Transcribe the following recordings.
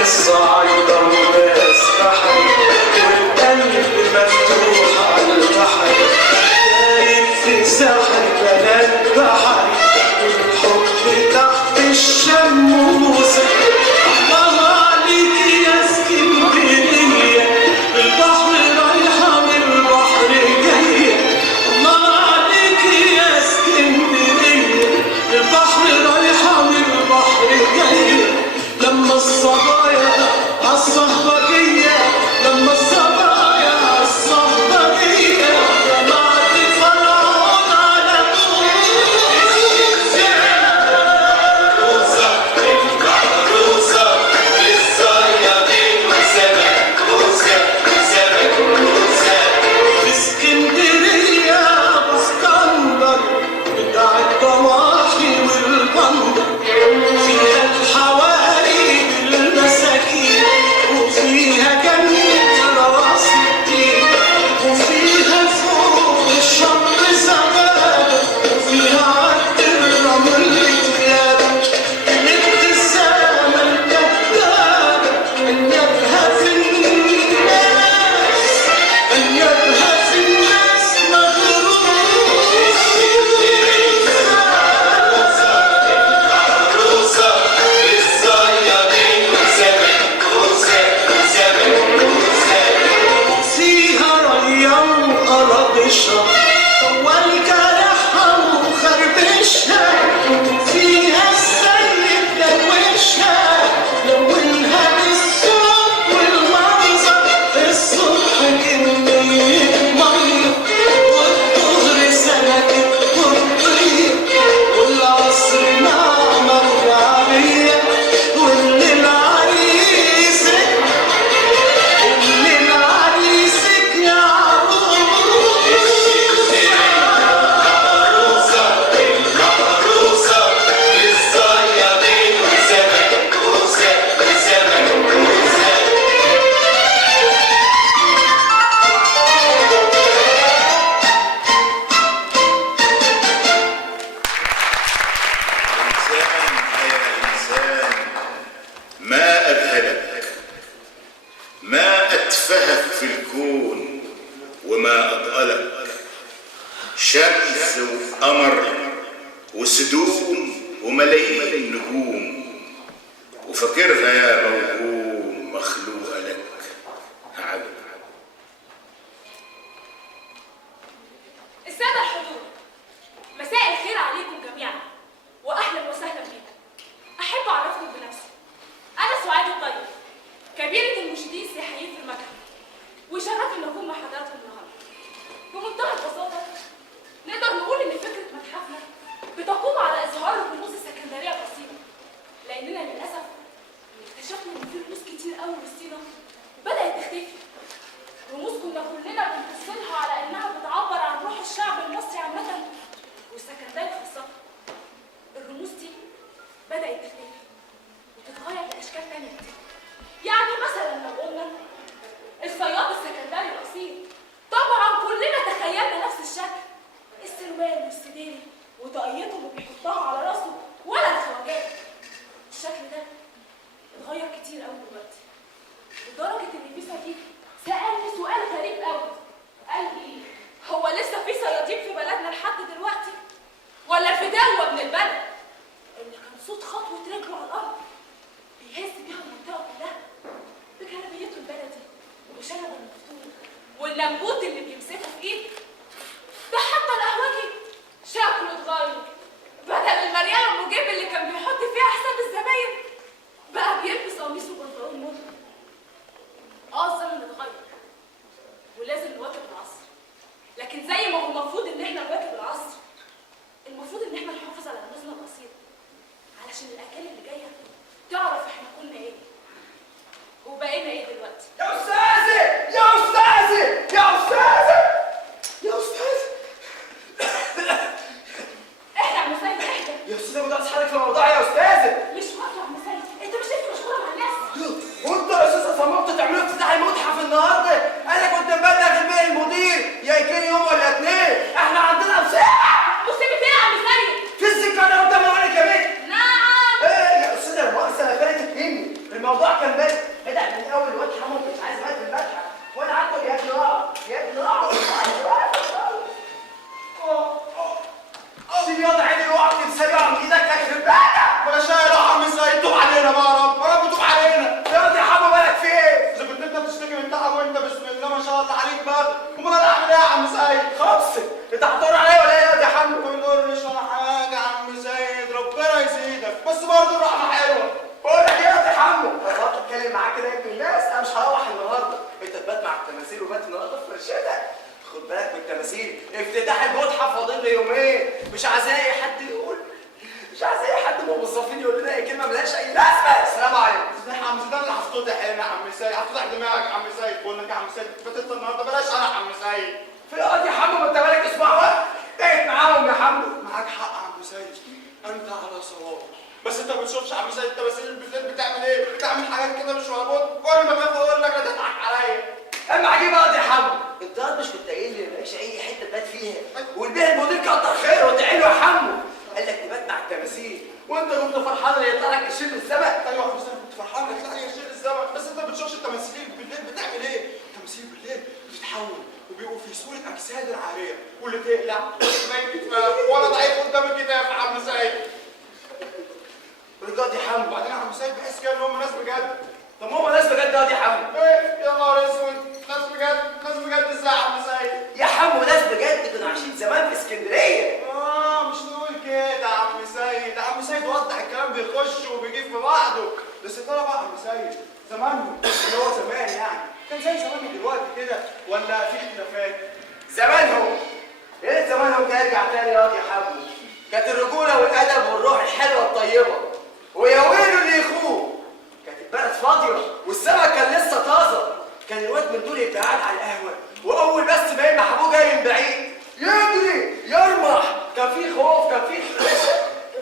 الصعيدة وناس بحري والقلب مفتوح على البحر دايب في ساحل بلد بحري والحب تحت الشموسة. الله عليك يا اسكندرية البحر رايحة والبحر جاية. الله عليك يا اسكندرية البحر رايحة والبحر جاية. لما الصبايا عالصهبجية لما الصبايا عالصهبجية طلعت فرعون على العروسة العروسة للصيادين وسمك موسى وسمك موسى. في اسكندرية أبو اسكندر بتاع الضواحي والبندر فيها الحواري بالمساكين وفيها جنة راس الدين وفيها فوق الشط زغابة وفيها عد الرمل ديابة. الابتسامة الكذابة أنيابها في الناس أنيابها في الناس مغروسة. العروسة للصيادين وسمك موسى وسمك موسى. فيها ريا وقرابشها طول جرحها وخربشها فيها السيد دروشها لونها بالصوت والمنظر. الصبح كمية مية والظهر سلكت والطير والعصر نعمة ورعية والليل عريسك الليل عريسك يا عروس. العروسة للصيادين وسمك موسى وسمك موسى. إنسان يا إنسان ما أذهلك ما أتفهك في الكون وما أضألك. شمس وقمر وسدوم وملايين نجوم وفاكرها يا موهوم مخلوقة لك عجب. السادة الحضور، مساء الخير عليكم جميعا واهلا وسهلا بكم. احب اعرفكم بنفسي، انا سعاد الطيب كبيرة المرشدين السياحيين في المتحف وشرفني ان اكون مع حضراتكم النهارده. بمنتهى البساطة نقدر نقول ان فكرة متحفنا بتقوم على اظهار الرموز السكندرية الأصيلة، لاننا للاسف اكتشفنا ان في رموز كتير قوي وسطينا بدأت تختفي. رموز كنا كلنا بنبص لها على انها بتعبر عن روح الشعب المصري عامة والسكندري خاصة. الرموز دي بدأت تختفي وتتغير لاشكال تانية كتير. يعني مثلا لو قلنا الصياد السكندري الأصيل، طبعا كلنا تخيلنا نفس الشكل، السروال والسديري وطاقيته اللي بيحطها على راسه ولا الخواجات. الشكل ده اتغير كتير قوي دلوقتي لدرجة ان في صديق سألني سؤال غريب قوي. قال لي هو لسه في صيادين في بلدنا لحد دلوقتي ولا الفداوة من البلد اللي كان صوت خطوة رجله على الأرض بيهز بيها المنطقة كلها بجلابيته البلدي وشنبه المفتوح واللمبوت اللي بيمسكها في ايده. ده حتى القهوجي شكله اتغير، بدل المريالة ام جيب اللي كان بيحط فيها حساب الزباين بقى بيلبس قميص وبنطلون مضغط. الزمن اتغير ولازم نواكب العصر، لكن زي ما هو المفروض ان احنا نواكب العصر المفروض ان احنا نحافظ على رموزنا الأصيلة علشان الاجيال اللي جايه تعرف احنا كنا ايه وبقينا ايه دلوقتي. يا أستاذي يا أستاذي يا أستاذي افتتاح المتحف فاضل لي يومين، مش عايز اي حد يقول، مش عايز اي حد من الموظفين يقول لنا اي كلمه ملهاش اي لازمه. السلام عليكم. ازاي يا عم سيد؟ انا اللي هفتضح هنا يا عم سيد، هفتضح دماغك يا عم سيد. بقول لك يا عم سيد فاتت النهارده، بلاش انا يا عم سيد. في القاضي يا حمو، ما انت مالك اسبوع واحد بقيت معاهم يا حمو. معاك حق يا عم سيد، انت على صواب. بس انت ما بتشوفش يا عم سيد التماثيل بالليل بتعمل ايه؟ بتعمل حاجات كده مش ولا بد، كل ما باجي اقول لك هتضحك عليا. اما عجيب قاضي يا حمو، انت مش كنت قايل لي مالكش اي حته تبات فيها، والبيه المدير كتر خيره وادعي له يا حمو، قال لك تبات مع التماثيل، وانت كنت فرحان ان يطلع لك قرشين للسمك. ايوه يا عم سيد كنت فرحان انك تلاقي قرشين الزمن، بس انت ما بتشوفش التماثيل بالليل بتعمل ايه؟ التماثيل بالليل بتتحول وبيبقوا في صوره اجساد العاريه، واللي تقلع واللي كتفها ولا ضعيف قدام الكتاف يا عم سيد. والقاضي يا حمو، وبعدين يا عم سيد بحس كده ان هم ناس بجد. طب ما هو ناس بجد قاضي يا حمو. ايه يا نهار اسود، ناس بجد، ناس بجد ازاي يا عم سيد؟ يا حمو ناس بجد كانوا عايشين زمان في اسكندريه. مش نقول كده يا عم سيد، يا عم سيد وضح الكلام بيخش وبيجيب في بعضه، بس ترى بقى يا عم سيد زمانهم اللي هو زمان يعني كان زي زمان دلوقتي كده ولا في اختلافات؟ زمانهم يا ريت زمانهم كان يرجع تاني يا قاضي يا حمو، كانت الرجوله والادب والروح الحلوه الطيبه، ويا ويله اللي يخوه، كانت البلد فاضيه والسمك كان لسه طازه، كان الواد من دول يبقى قاعد على القهوه واول بس ما يلمح ابوه جاي من بعيد يجري يرمح، كان في خوف، كان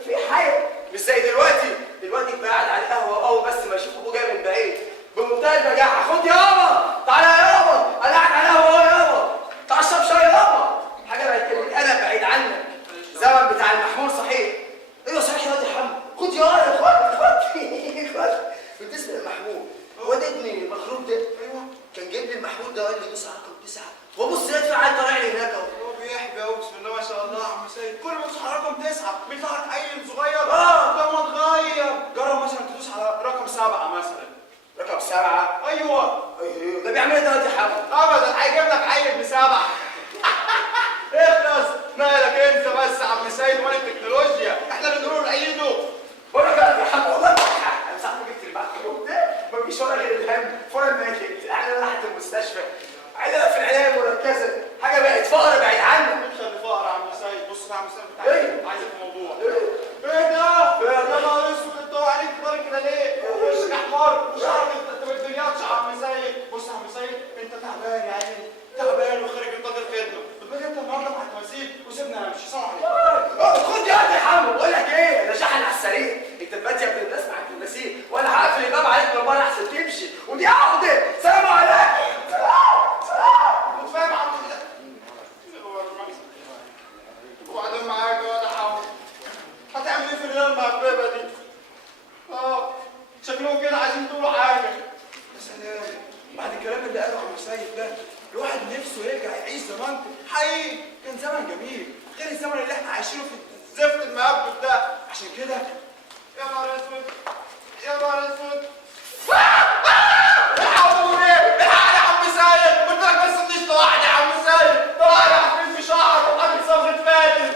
في حياه، مش زي دلوقتي يبقى قاعد على القهوه واول بس ما يشوف ابوه جاي من بعيد بمنتهى البجاحه، خد يابا تعالى يابا انا قاعد على القهوه اهو يابا تعال اشرب شاي يابا، حاجه بقت القلم بعيد عنك، زمن بتاع المحمول صحيح. ايوه صحيح يا واد يا حمو، خد يا خد بالنسبه للمحمول، واد ابني المخروب ده ايوه كان جايب لي المحمول ده وقال لي دوس على رقم 9 وبص لقيت في عيل طالع لي هناك اهو. هو بيحبي اهو بسم الله ما شاء الله يا عم سيد، كل ما تدوس على رقم 9 بيطلع لك عيل صغير. ده ما اتغير، جرب مثلا تدوس على رقم 7 مثلا. رقم 7 ايوه ده بيعمل ايه ده يا حمو؟ ابدا هيجيب لك عيل ب7. اخلص مالك انت بس يا عم سيد ومال التكنولوجيا، احنا اللي نقول عيده. بقول لك يا حمو والله انا ساعات ما جبت المحمول ده ما بيجيش ولا غير الهم، فانا ماتت احنا راحت المستشفى عندنا في العنايه المركزه، حاجه بقت فقر بعيد عنك. انت اللي فقر يا عم سيد، بص يا عم سيد بتاعك ايه؟ عايزك في موضوع. ايه ده؟ يا نهار اسود انت عليك كبار كده ليه؟ وشك احمر، شعرك انت ما بتبيضش يا عم سيد. بص يا عم سيد انت تعبان يا عيني، تعبان وخارج نطاق الخدمه، بتبقى انت النهارده مع التماثيل وسيبنا نمشي. سلام عليكم. خد يا واد يا حمو، بقول لك ايه انا شحن على السريع، انت تبات يا ابن الناس مع التماثيل وانا هقفل الباب عليك من بره احسن تمشي، ودي عقده. سلام عليكم. سلام. مش فاهم يا عم ده. وبعدين معاك يا واد يا حمو هتعمل ايه في الليله المهببه دي؟ شكلهم كده عايزين تقولوا حاجه. يا سلام بعد الكلام اللي قاله عم سيد ده الواحد نفسه يرجع يعيش زمان حقيقي، كان زمن جميل غير الزمن اللي احنا عايشينه في الزفت المهبب ده. عشان كده يا نهار اسود يا نهار اسود الحقوا ايه؟ الحق يا عم سيد، قلت لك بس تديش لوحدي يا عم سيد، ده واحد عارفين في شعر وحاطط صبغه فاتن.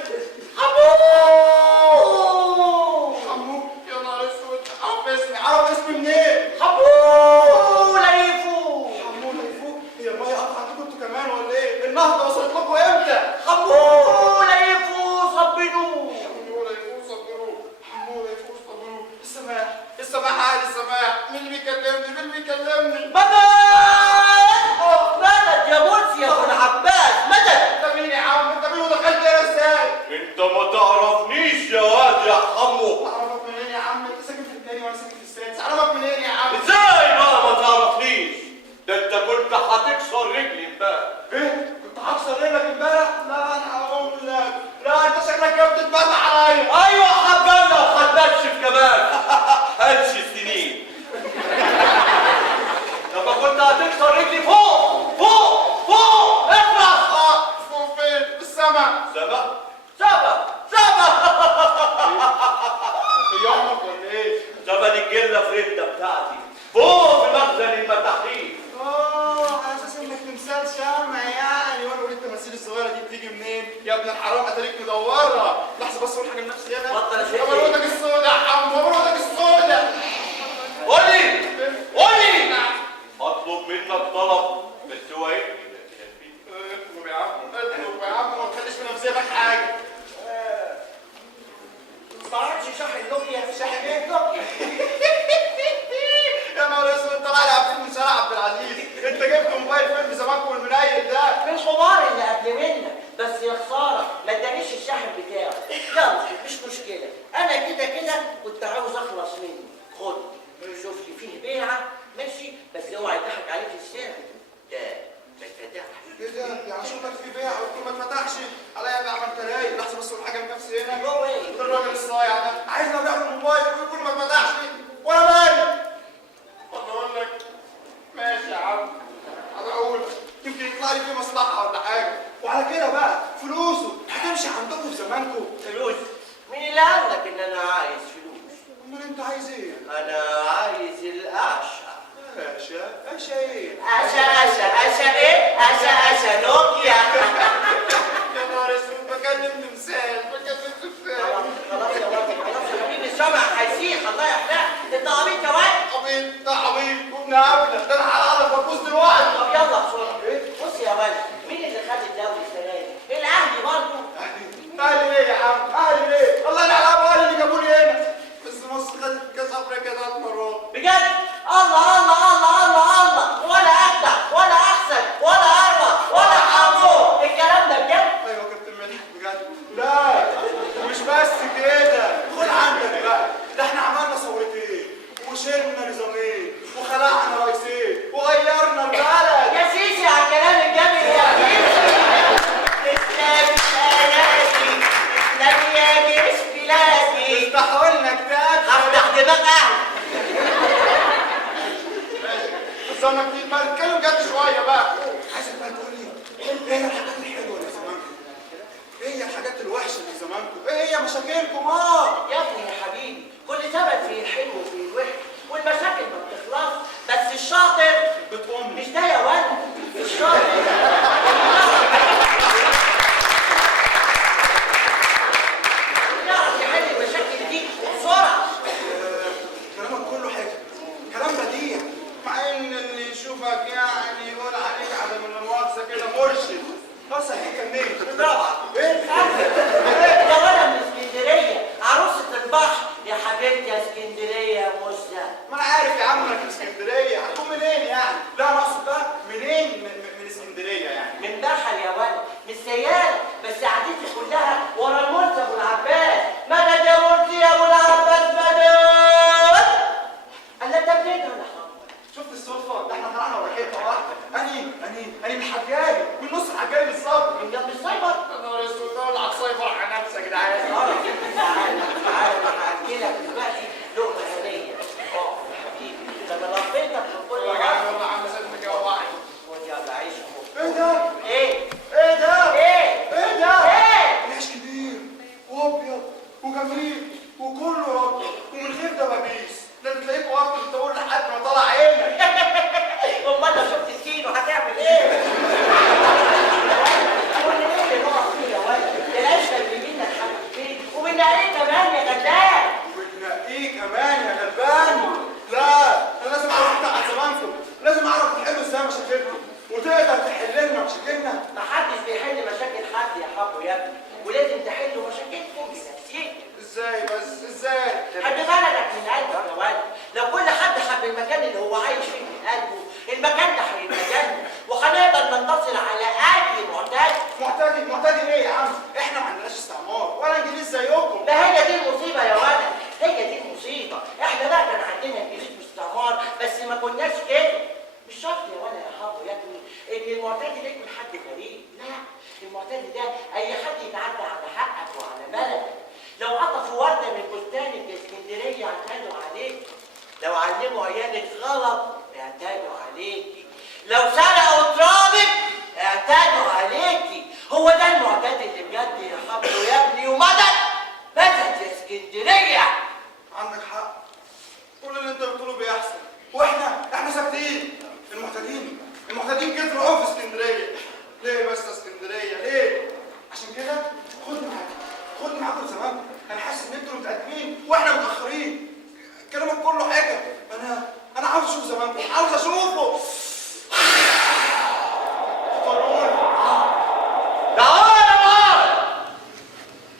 حمو يا نهار اسود، عرف اسمي منين؟ حمو ليفو. حمو ليفو؟ هي الميه قطعت عندكم انتوا كمان ولا ايه؟ النهضه وصلت لكم امتى؟ حمو ليفو صبنوه. حمو ليفو صبروه، حمو ليفو صبروه. السماح عادي السماح، مين اللي بيكلمني؟ مين اللي بيكلمني؟ مدد يا مرسي يا ابو العباس مدد. انت مين يا عم؟ انت مين ودخلت هنا ازاي؟ انت ما تعرفنيش يا واد يا حمو. اعرفك منين يا عم؟ انت ساكن في الثاني وانا ساكن في السادس، اعرفك منين يا عم؟ ازاي بقى ما تعرفنيش؟ ده انت كنت هتكسر رجلي امبارح. ايه؟ كنت هكسر رجلك امبارح؟ لا انا هقول لك، لا انت شكلك كده بتتبلع عليا. ايوه حبانا وهتنشف كمان. هنش السنين. لما كنت هتكسر رجلي فوق فوق فوق اخلص. فوق فين؟ في السما. سما سبا في يومك ولا ايه؟ زمن الجله فريده بتاعتي فوق في مخزن المتاحيف. على اساس انك تمثال شمع يعني، وانا اقول التماثيل الصغيره دي بتيجي منين؟ يا ابن الحرام اتاريك مدورها. لحظه بس اقول حاجه لنفسي انا. اتفضل يا شيخ. مبروتك السودا يا حمو، مبروتك السودا. قولي قولي اطلب منك طلب بس هو ايه؟ اطلب يا عم، اطلب يا عم، ما تخليش جبت موبايل فين زمانكم المنيل ده؟ من الحمار اللي قبل منك، بس يا خساره ما ادانيش الشاحن بتاعه. يلا مش مشكله، انا كده كده كنت عاوز اخلص منه. خد شوف لي فيه بيعه ماشي، بس اوعى يضحك عليك السعر ده ما اتفتحش. ايه ده؟ يعني شغلك فيه بيع وتقول ما اتفتحش؟ عليا انا عملت رايق لحظه بس اقول حاجه لنفسي هنا. هو ايه؟ الراجل الصايع ده عايزني ابيع له الموبايل ويقول ما اتفتحش وانا مالي؟ والله اقول لك ماشي يا عم، هقول يمكن يطلع لي فيه مصلحه ولا حاجه. وعلى كده بقى فلوسه هتمشي عندكم في زمانكم. فلوس؟ مين اللي قال لك ان انا عايز فلوس؟ امال انت عايز ايه؟ انا عايز القعشه. اشا ايه؟ اشا ايه؟ اشا نوكيا. يا نهار اسود، بكلم تمثال بكلم تمثال. خلاص يا ولد، خلاص يا حبيبي، السمع هيسيح الله يحرقك. انت عبيط يا ولد. عبيط ده عبيط وابن عبله، ده انا هعرف ابوس دلوقتي. طب يلا بسرعه. بص يا ولد، مين اللي خد الدوري السنه دي؟ الاهلي برضه. اهلي ايه يا عم؟ اهلي ايه؟ الله يلعن ابو اهلي اللي جابوني هنا. بس مصر خدت كاس افريقيا 3 مرات. بجد؟ الله الله الله الله الله، ولا اجدع ولا احسن ولا اروع ولا حمو. الكلام ده بجد؟ ايوه يا كابتن مدحت بجد. لا مش بس كده، خد عندك بقى، ده احنا عملنا ثورتين وشلنا نظامين وخلعنا رئيسين وغيرنا البلد. يا سيسي على الكلام الجميل يا سيسي. اسلام بلادي، اسلام يا جيش بلادي. افتحوا لنا كتاب. هفتح دماغ اهلي. بس انا كتير بقى نتكلم جد شويه بقى. عايزك بقى تقول لي ايه هي الحاجات الحلوه اللي زمانكم؟ ايه هي الحاجات الوحشه اللي زمانكم؟ ايه هي مشاكلكم؟ يا ابني يا حبيبي، كل زمن فيه الحلو وفيه الوحش، والمشاكل ما بتخلصش، بس الشاطر بتقوم مش ده يا ولد، الشاطر يعرف يحل المشاكل دي بسرعه. كلامك كله حلو، كلام بديع، مع ان اللي يشوفك يعني يقول عليك عدم المؤاخذه كده مرشد. خلاص الحكايه منين؟ من رابعه. ايه؟ ده ولد من اسكندريه، عروسه البحر يا حبيبتي يا اسكندريه يا موزه. ما انا عارف يا عم انك من اسكندريه، هتكون منين يعني؟ لا انا اقصد بقى منين من اسكندريه يعني؟ من بحر يا ولد، مش سيارة، بس قعدتي كلها ورا المرسي ابو العباس. مدد يا مرسي يا ابو العباس مدد. قال لك ده بجد ولا حرام؟ شفت الصدفه؟ ده احنا طلعنا ورا حيطه واحده. اني من حجاري، من نص الحجاري بالظبط. من جنب السايبر؟ يا نهار اسود، طلع على السايبر على نفسك يا جدعان. تعالى انا هحكي لك دلوقتي لقمه هديه. يا حبيبي، ده انا لفيتك من كل والله حاجه. والله عم سيبني كده وواحد. خد يلا عيش اهو. ايه ده؟ ايه؟ ايه ده؟ ايه؟ ايه ده؟ ايه؟ العيش كبير وابيض وجميل وكله ابيض ومن غير دبابيس، ده بتلاقيك وقت الطابور لحد ما طلع عينك. امال لو شفت الكيلو هتعمل ايه؟ قول لي ايه اللي نقف فيه يا ولد؟ العيش كان بيجي لك حبتين وبنلاقيه كمان يا غلبان. وتنقيه كمان يا غلبان. لا انا لازم اعرف بتاع زمانكم، لازم اعرف تحلوا ازاي مشاكلكم وتقدر تحل لنا مشاكلنا. محدش بيحل مشاكل حد يا حبو يا ابني، ولازم تحلوا مشاكلكم بنفسيكم. ازاي بس ازاي؟ حب بلدك من قلبك يا ولد. لو كل حد حب المكان اللي هو عايش فيه من قلبه، المكان ده هيبقى جنة، وهنقدر ننتصر على اي معتدي. معتدي ايه يا عم؟ احنا ما عندناش استعمار ولا انجليز زيكم. ده هي دي المصيبة يا ولد، هي دي المصيبة. احنا لا كان عندنا انجليز واستعمار، بس ما كناش كده. مش شرط يا ولد يا حبو يا ابني ان المعتدي ده يكون حد غريب، لا، المعتدي ده اي حد يتعدى على حقك وعلى بلدك. لو قطفوا ورده من بستانك في اسكندريه اعتادوا عليك، لو علموا عيالك غلط اعتادوا عليكي، لو سرقوا ترابك اعتادوا عليكي. هو ده المعتدي اللي بجد يا حبو يا ابني. ومدد مدد يا اسكندريه. عندك حق، كل اللي انت بتقوله بيحصل واحنا ساكتين. المعتدين كتروا قوي في اسكندريه. ليه بس اسكندريه ليه؟ عشان كده خد معاكم زمان. انا حاسس ان انتوا متقدمين واحنا متاخرين. كلامك كله حاجه. انا عاوز اشوف زمانكم، عاوز اشوفه. فرعون تعالى معايا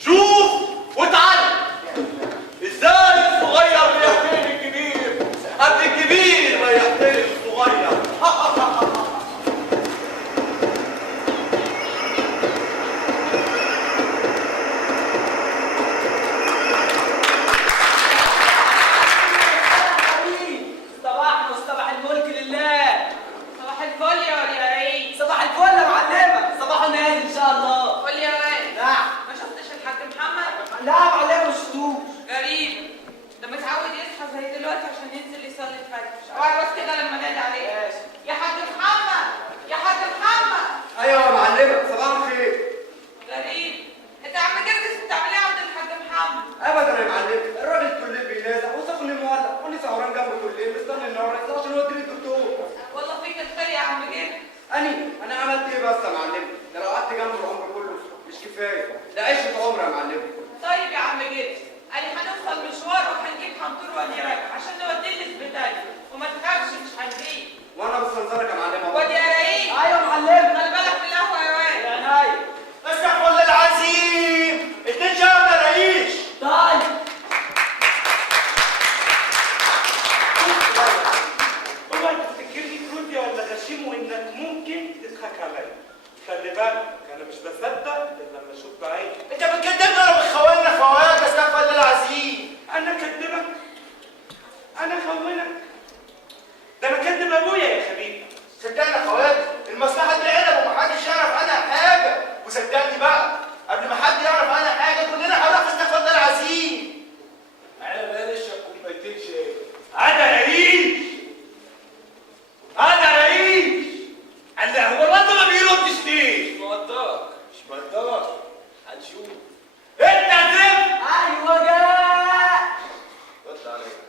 شوف واتعلم ازاي الصغير بيحترم الكبير قبل الكبير ما يحترم الصغير. تفتكرني كرودي ولا غشيم وانك ممكن تضحك عليا. خلي بالك انا مش بصدق الا لما اشوف بعيني. انت بتكدبنا ولا بتخوننا فواك يا استغفر الله العظيم؟ انا كدبك؟ انا خونك؟ ده انا كدب ابويا يا حبيبي. صدقني يا خواجه المصلحه دي عنب ومحدش يعرف عنها حاجه، وصدقني بقى قبل ما حد يعرف عنها حاجه كلنا هنعرف استغفر الله العظيم. انا بقى نشرب كوبايتين شاي. انا رئيس، انا رئيس. الله، هو الواد ما بيردش ليه؟ مش مقدرك مش مقدرك، هنشوف. انت زفت. ايوه جاء. رد عليا.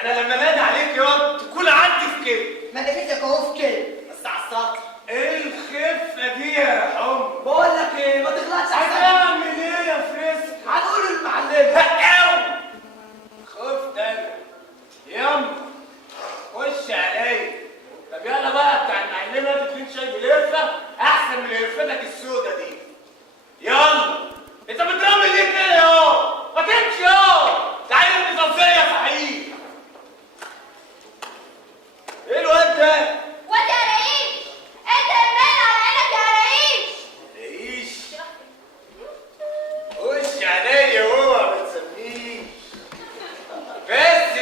انا لما نادي عليك ياض تكون عندي في كده. ما انا لسه اهو في كده بس على السطر. ايه الخفه دي يا حمر؟ بقول لك ايه، ما تغلطش على هتعمل ايه يا فريسك؟ هنقول للمعلمه. هقاوي. خفت انا. يلا خش عليا. طب يلا بقى بتاع المعلمه دي اتنين شاي بالقرفه احسن من قرفتك السودا دي. يلا انت بترمي ليه كده يا؟ ما تمشي يا. تعالى ابني صنفيه صحيح. ايه الواد ده؟ واد يا رئيس، انت اللي باين على عينك يا رئيس. عيش. خش عليا اوعى ما تسميش. بس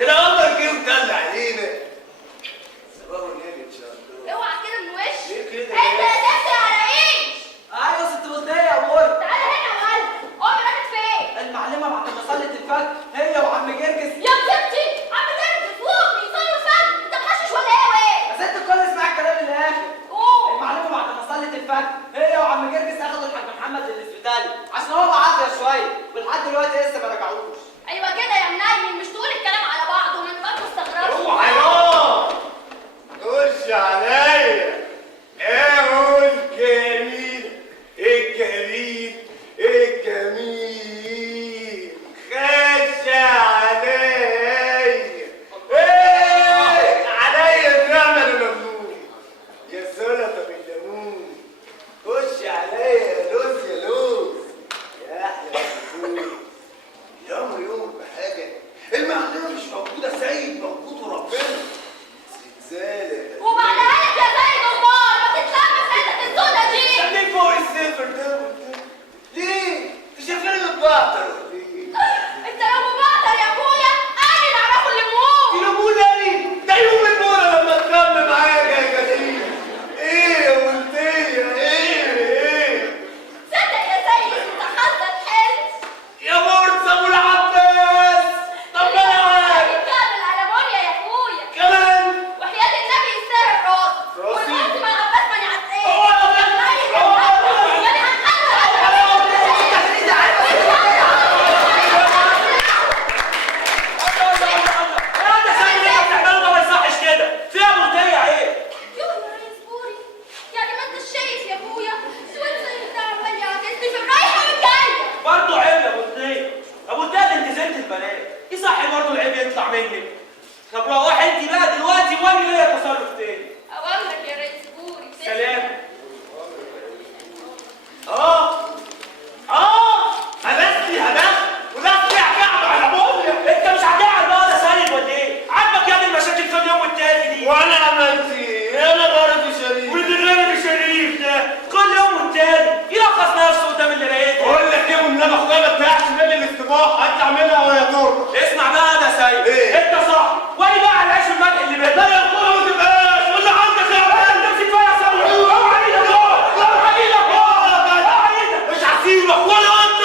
ده القمر جه وطلع علينا. صباح ونيل ان شاء الله. اوعى كده من وشي. ليه كده؟ انت اللي دافع يا رئيس. ايوه ست بلطيه يا امور. تعالى هنا يا ولد. امي راحت فين؟ المعلمه بعد ما صلت الفجر هي وعم جرجس. يا ستي عم ترجع فوق بيصلوا الفجر. انت محشش ولا ايه وايه؟ بس انت الكل اسمع الكلام للاخر. قوم. المعلمه بعد ما صلت الفجر هي وعم جرجس اخدوا الحاج محمد للاسبيتالي عشان هو بعافيه شويه ولحد دلوقتي لسه ما رجعوش. ايوه كده يا منيل، مش تقول الكلام على بعضه ومن غير ما تستغربش. اوعى يا. خش عليا. اهو الجميل الجميل الجميل. خش عليا. ايه عليا النعمه الممنون يا سلطه بالليمون. خش عليا يا لوز يا لوز يا احلى فول. يوم يوم بحاجه، المعلمه مش موجوده، سيد موجود وربنا. زلزال. وبعدها لك يا زايد امال ما تتلم في حته السودا دي. خليك فوق الصفر ده. ليه؟ انت شايفاني متبعتر ولا ايه؟ انت لو مبعتر يا ابويا انا اللي اعرفه اللي موت. يلومون لي؟ ده يوم البوله لما تلم معايا يا جديد. ايه يا ولديه؟ ايه؟ صدق يا سيد انت حظك حلو. يا مرسى ابو العباس. طب انا عارف. كامل على مونيا يا اخويا. كمان. وحياة النبي يستاهل راسك. راسي؟ والمرسي مع العباس ما يعتقش. هو أنا بس- يطلع منك. طب روح انت بقى دلوقتي واجي ليا تصرف تاني. اوامرك يا ريس بوري. سلام. هبست ولفت كعب على ابويا. انت مش هتقعد بقى ده سالب ولا ايه؟ عاجبك يا دي المشاكل في اليوم والتاني دي؟ وانا عملت ايه؟ انا غرضي شريف. واللي غرضي شريف ده كل يوم والتاني يرخص نفسه قدام اللي لقيته. بقول لك ايه والنبي اخويا ما تضيعش مني الاستباحه، هطلع منها وهي دور. اسمع بقى ده سيد. ايه؟ انت صح. واجي بقى على العيش الملح اللي بيت. لا يا اخويا ما تبقاش. واللي عندك يا عم انت مش كفايه سوي. اوعى ايدك اوعى ايدك مش هسيبك ولا انت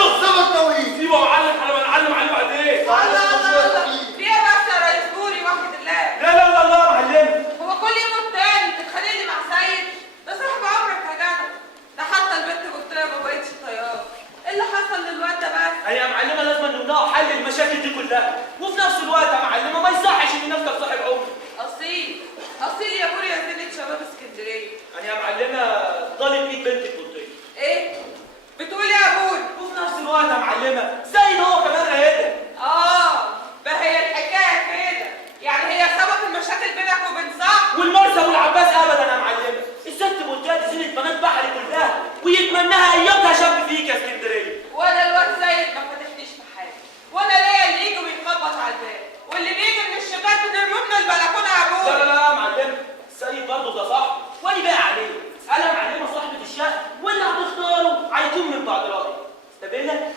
لا لا لا يا معلم، السيد برضه ده صح، وادي بقى عليه. انا معلمه صاحبة الشقة واللي هتختاره هيكون من بعد رأيي. استبينا؟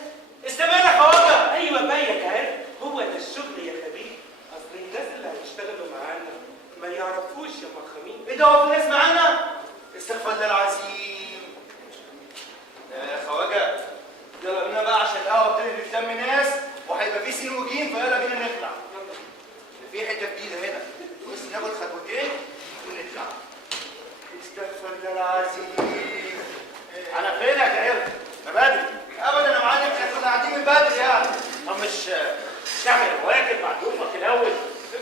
استبينا خواجه. ايوه باينك اهي، هو ده الشغل يا خبير. اصل الناس اللي هيشتغلوا معانا ما يعرفوش يا مخامين. ايه ده، هو في ناس معانا؟ استغفر الله العظيم. يا خواجه يلا بينا بقى عشان القهوه ابتدت بتلم ناس وهيبقى في سين وجيم، فيلا بينا نطلع. في حته جديده هنا بس ناخد خطوتين ونطلع. استغفر الله العظيم. انا فينك يا قرد؟ انا بدري. ابدا يا معلم، احنا كنا قاعدين من بدري يعني. طب مش تعمل واجب بعد يومك الاول؟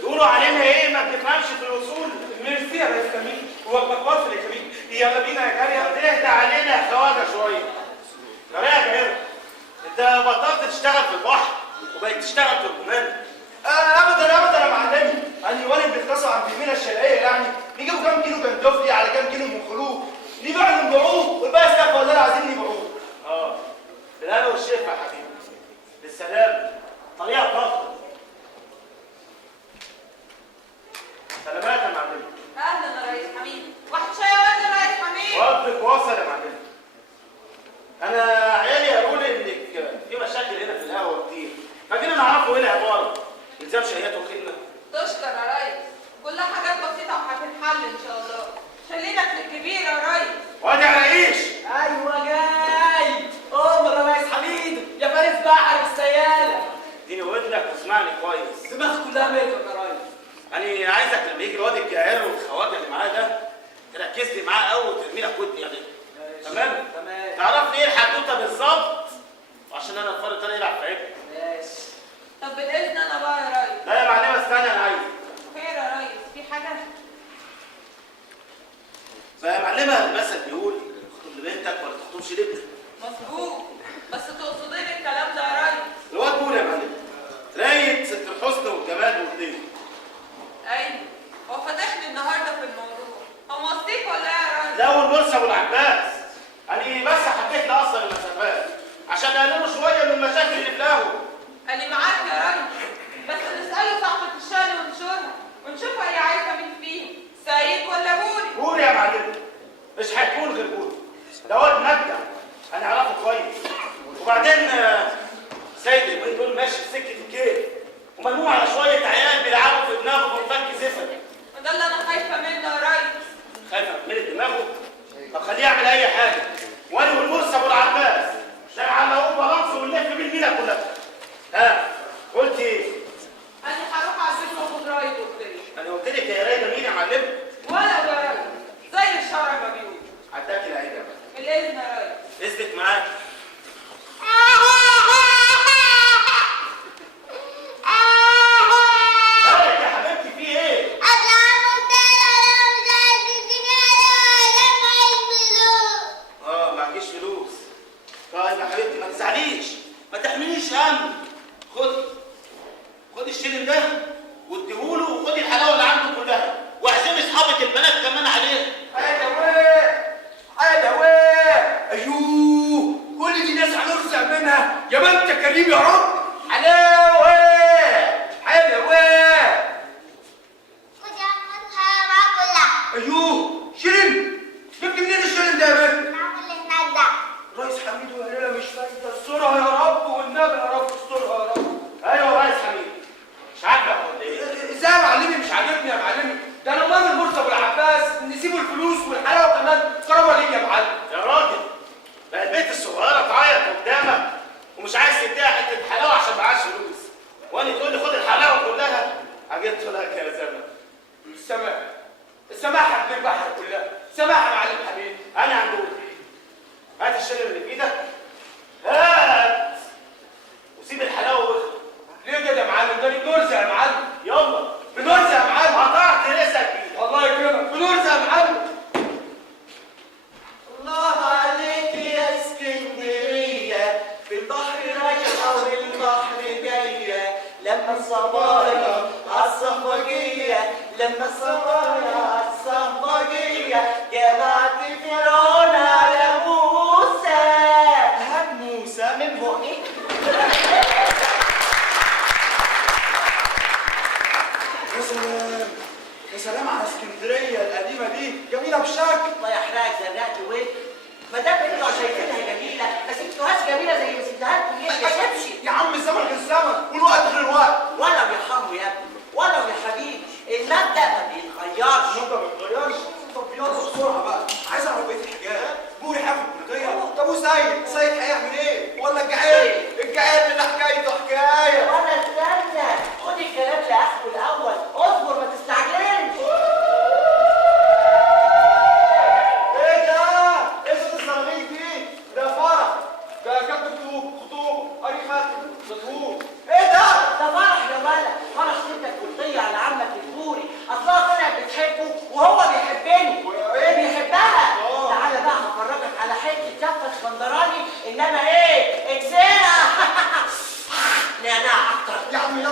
تقولوا علينا ايه ما بنفهمش في الاصول؟ ميرسي يا ريس كمين، وجبك واصل يا كمين. يلا بينا يا جاريه. تهدى علينا يا خواجه شويه. ترى يا جهر، انت بطلت تشتغل في البحر وبقيت تشتغل في الكوماند. ابدا يا معلمي، اني والد بيختصوا عن بيمينا الشرقيه يعني نجيبوا كام كيلو جندفلي على كام كيلو مخلوق نبيعوا نبيعوه والباقي استغفر الله العظيم نبيعوه. بالهنا والشفا يا حبيبي. بالسلامه. طريقه ضغط. سلامات يا معلم. اهلا يا ريس حميد. واحد شاي ولا يا ريس حميد؟ وقتك وصل يا معلم. انا عيالي قالوا لي انك في مشاكل هنا في القهوه كتير، فجينا نعرفوا ايه العباره. الزام شهيات وخدمه. تشكر يا ريس، كلها حاجات بسيطة وهتنحل إن شاء الله. خلينا في الكبير يا ريس. وادي على عيش. ايوه جاي. امر يا ريس حميد، يا فارس بحر السياله. اديني ودنك واسمعني كويس. دماغ كلها ملكك يا ريس. انا عايزك لما يجي الواد الجعير والخواجه اللي معاه ده تركز لي معاه قوي وترمي لك ودني يعني. تمام؟ تمام. تعرف لي ايه الحدوته بالظبط؟ عشان انا الفرد ده يلعب في عيب. ماشي. طب بالإذن أنا بقى يا ريس. لا يا معلمه استنى، انا عايز. خير يا ريس، في حاجة؟ فيا معلمه المثل بيقول اخطب لبنتك ولا تخطبش لابنك. مظبوط، بس تقصد إيه بالكلام ده يا ريس؟ الواد بيقول يا معلم راية ست الحسن والجمال والضيف. أيوه، هو فاتحني النهاردة في الموضوع. هو مصيك ولا إيه يا ريس؟ لا والمرسى والعباس. انا بس حكيت لاصل المسافات عشان نقلله شويه من المشاكل اللي في القهوه. أنا معاك يا ريس، بس نسأله صاحبة الشغل ونشورها ونشوف هي عايزة مين فيهم، سيد ولا بوري؟ بوري يا معلم، مش هيكون غير بوري. ده واد نجع، انا اعرفه كويس. وبعدين سيد اليومين دول ماشي في سكه الكيف ومجموع على شويه عيال بيلعبوا في دماغه بالفك زفر. وده اللي أنا خايفة منه يا ريس. خايف من دماغه؟ طب خليه يعمل اي حاجه. وانا والمرسى والعباس لا علقوه بالانس ونلف بيه المينا كلها. قلت ايه؟ أنا هروح على البيت وآخد رأي دكتوري. انا قلت لك يا رايده مين يا معلم؟ ولا يا ريس، زي الشرع ما بيقول. عداك العيده. بالإذن يا ريس. اثبت معاك. مالك يا حبيبتي في ايه؟ معكيش فلوس. طيب يا حبيبتي ما تزعليش، ما تحمليش هم. خد الشيلين ده واديهوله وخدي الحلاوه اللي عنده كلها واعزمي اصحابك البنات كمان عليه. ايوه كل دي ناس هنرزق منها يا ما انت كريم يا رب. حلاوه ايوه شيرين، جبت منين الشيرين ده يا بنت؟ ريس حميد وهلالة مش فايده، استرها يا رب والنبي يا رب استرها يا رب. ايوه يا ريس حميد، مش عاجبك ولا ايه؟ ازاي يا معلمي مش عاجبني يا معلمي؟ ده انا امال المرسى والعباس نسيبوا الفلوس والحلاوه كمان كرامه ليك يا معلم. يا راجل بقى البنت الصغيره تعيط قدامك ومش عايز تديها حته حلاوه عشان معاش فلوس، وانا تقول لي خد الحلاوه كلها. عجبت لك يا زلمه. السماحه في البحر كلها، سماحه يا معلم حبيبي. انا عندي هات الشيل اللي في ايدك، هات وسيب الحلاوه واخد. ليه كده يا معلم؟ ده بنرزق يا معلم. يلا بنرزق يا معلم. قطعت رزقك بيه. الله يكرمك بنرزق يا معلم. الله عليك يا اسكندرية، في البحر رايحة والبحر جاية، لما الصبايا عالصفاجية، لما الصبايا عالصفاجية، جمعت فرعون على موسى. هات موسى من بقي. يا سلام يا سلام على اسكندريه القديمه دي، جميله بشكل. الله يحرقك زرقت وجه. ما دام انتوا شايفينها جميله ما سبتوهاش جميله زي ما سبتها لكم ليه يا شبشي؟ يا عم الزمن غير الزمن والوقت غير الوقت. ولو يا حمو يا ابني ولو يا حبيبي المبدا ما بيتغيرش. المبدا ما بيتغيرش. طب يلا بسرعه بقى، عايز اعرف بقيه الحاجات. بوري هياخد البندقيه. طب وسيد هيعمل ايه؟ ولا الجعان اللي حكايته حكايه. ولا استنى، خد الكلام لاخره الاول، اصبر ما تستعجلش. ايه ده؟ ايه صوت الصراغير دي؟ ده فرح، ده كاتب خطوبه، قري خاتم، مظبوط. ايه ده؟ ده فرح يا ولد، فرح ستك كلية على عمك البوري، اصلها طلعت بتحبه وهو بيحبني. ايه بيحبها؟ تعالى بقى هفرجك على حته زفه اسكندراني، انما ايه؟ اجزاء نعناع اكتر. يا عم يلا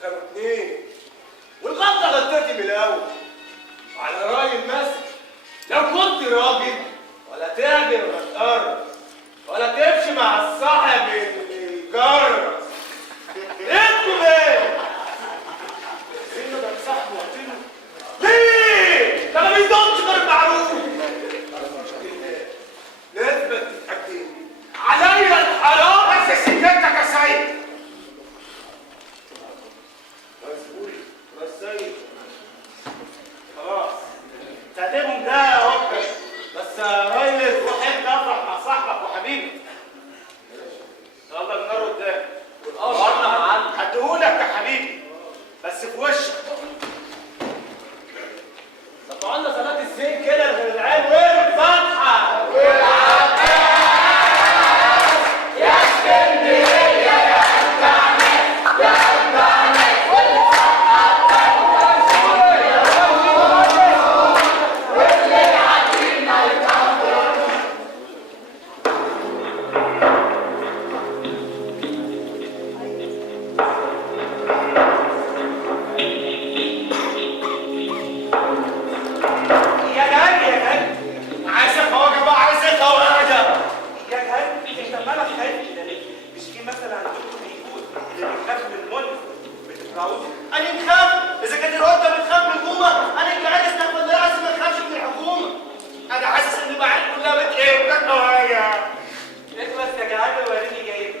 كانوا اتنين والغلطة غلطتي من الأول. على رأي المثل لو كنت راجل ولا تعجل ولا تقرب ولا تمشي مع الصاحب اللي يجرس. انتوا ايه؟ سيبنا ده صاحبه وقتله ليه؟ ده ما بيدومش غير المعروف. لازم تتحكم عليا الحرام. بس سكتك يا سيد. بس سيد خلاص تعتبهم ده يا وكر. بس يا ريس روح انت افرح مع صاحبك وحبيبك. يلا النار قدام والقمر معانا هديهولك يا حبيبي بس في وشك. طب عندنا صلاه الزين كده غير العين وين الفاتحه والعباس يا اسكندريه يا قلبنا يا قلبنا واللي عدينا يتعبر. يا جهل يا جهل عايز افوجئ بقى عايز افوجئ. يا جهل انت مالك خايف كده ليه؟ مش في مثلا عندكم بيقول اللي بيخاف من الملك بتكرهوه؟ انا نخاف اذا كانت القطه بتخاف من الحكومه انا كمان استقبل لازم ما تخافش من الحكومه. انا حاسس ان البعيد كلها بتقيم وكده. اخلص يا جهل وريني جايب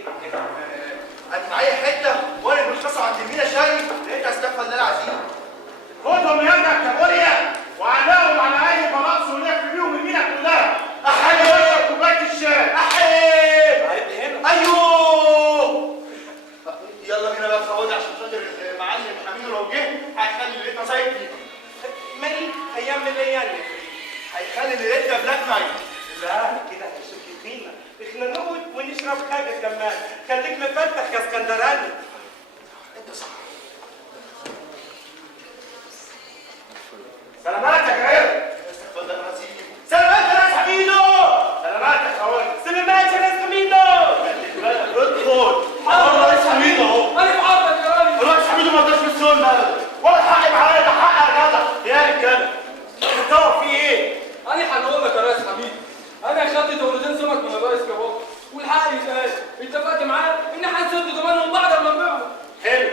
انا معايا حته وانا بالخصه عند المينا شاي لقيت استغفر الله العظيم. خدهم يدك يا غوريا وعلاهم على اي بلاص ولف بيهم المينا كلها. احل وشك كوبايه الشاي. احل هنا. ايوه يلا بينا بقى فوضى عشان خاطر المعلم حميد لو جه هيخلي ليلتنا زي دي. مالي هيعمل ايه يعني؟ هيخلي ليلتنا بلاك نايت. لا كده هيشوف فينا احنا نقعد ونشرب حاجه كمان. خليك مفتح يا اسكندراني. انت صح. سلامات يا جعير. استغفر الله العظيم. سلامات يا ناس حميدو. سلامات يا خوان. سلامات يا ناس حميدو. ادخل. حاضر رئيس حميدو اهو. انا في عرضك يا راجل. الرئيس حميدو ما اداش بالسنه ولا حق معايا ده حق يا جدع. يا رجاله بتدور في ايه؟ انا هنقول لك يا ريس حميد. انا خدت دورتين سمك من الرئيس كباب والحق يتقال. اتفقت معاه ان هنسد ضمانهم بعد ما نبيعهم. حلو.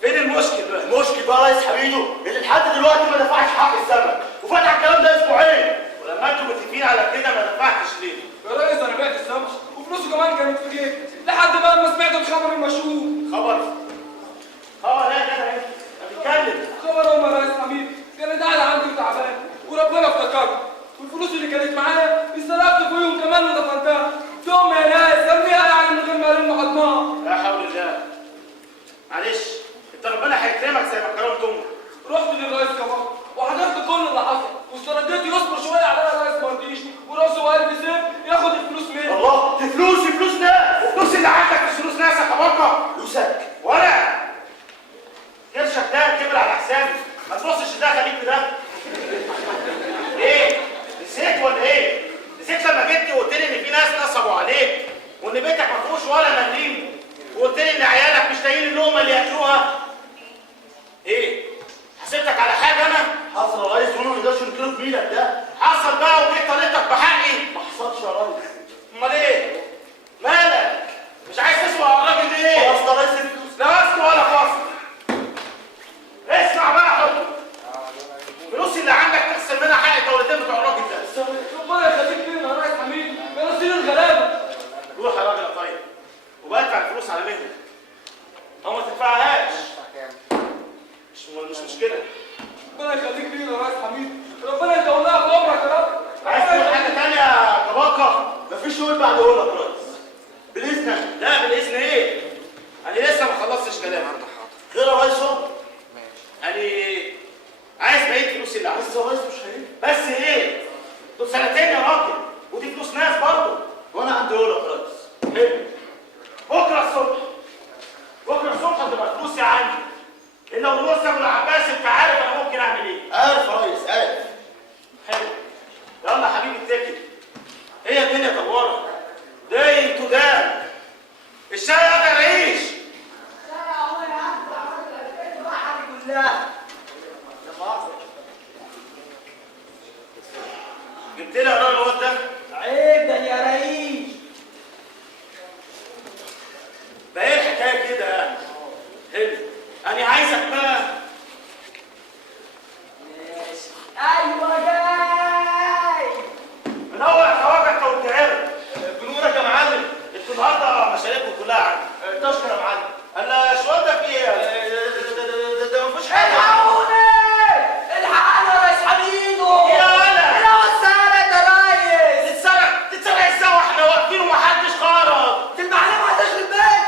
فين المشكل بقى؟ المشكل بقى يا ريس حميدو اللي لحد دلوقتي ما دفعش حق السمك وفتح الكلام ده اسبوعين ولما انتوا متفقين على كده ما دفعتش ليه؟ يا ريس انا بعت السمك وفلوسه كمان كانت في جيبي لحد بقى ما سمعت الخبر المشهور. خبر ايه يا جدع انت؟ بتتكلم خبر ام يا ريس حميد كانت قاعده عندي وتعبان وربنا افتكرني والفلوس اللي كانت معايا استلفت فيهم كمان ودفنتها. ثم يا ناس ارميها يعني من غير ما ارم حضنها. لا حول الله. معلش انت ربنا هيكرمك زي ما كرمت امك. رحت للرئيس كمان وحضرت كل اللي حصل واسترديت يصبر شويه عليا الرئيس ما رضيش وراسه وقلبي سيف ياخد الفلوس مني. الله دي فلوس ناس. الفلوس اللي عندك مش فلوس ناس يا خباكه. فلوسك ولا قرشك ده كبر على حسابي. ما تبصش ده خليك في ده. ايه؟ نسيت ولا ايه؟ نسيت لما جيت وقلت لي ان في ناس نصبوا عليك وان بيتك ما فيهوش ولا مليم وقلت لي ان عيالك مش لاقيين اللقمه اللي ياكلوها؟ ايه؟ حسبتك على حاجه انا؟ حصل يا ريس وانا ما اقدرش نكره في ايدك ده. حصل بقى وجيت طلعتك بحقي؟ ما حصلش يا ريس. امال ايه؟ مالك؟ مش عايز تسمع على الراجل ده ايه؟ اصل ريس الفلوس لا اصل ولا فاصل. اسمع بقى حكم. الفلوس اللي عندك تخسر منها حق الدولتين بتوع الراجل ده. ربنا يخليك لنا يا ريس حميد يا نصير الغلابه. روح يا راجل يا طيب وبدفع الفلوس على مهلك او ما تدفعهاش مش مشكله. ربنا يخليك لنا يا ريس حميد. ربنا يطولها في عمرك يا راجل. عايز تقول حاجه ثانيه يا طباقه؟ مفيش يقول بعد اقول لك يا ريس. بالاذن. لا بالاذن ايه؟ انا لسه ما خلصتش كلامي. خير يا ريس. انا عايز بقيه فلوس اللي عايز يا ريس. مش هينفع بس ايه؟ دول سنتين يا راجل ودي فلوس ناس برضه وانا عندي اقول لك يا ريس. حلو. بكره الصبح هتبقى فلوسي عندي. الا والرؤوس ابو العباس انت عارف انا ممكن اعمل ايه؟ عارف يا ريس عارف. حلو. يلا يا حبيبي اتكل. هي الدنيا دواره. داين تو دام. الشاي يقدر يعيش. معلم. تشكر يا معلم. انا الشوال ده فيه ايه؟ ده مفيش حاجه. الحقوني! الحقنا يا ريس حميدو! يا ولد! انا وسعنا يا ريس! تتسرق ازاي واحنا واقفين ومحدش خرج؟ دي المعلمة هتشغل البيت!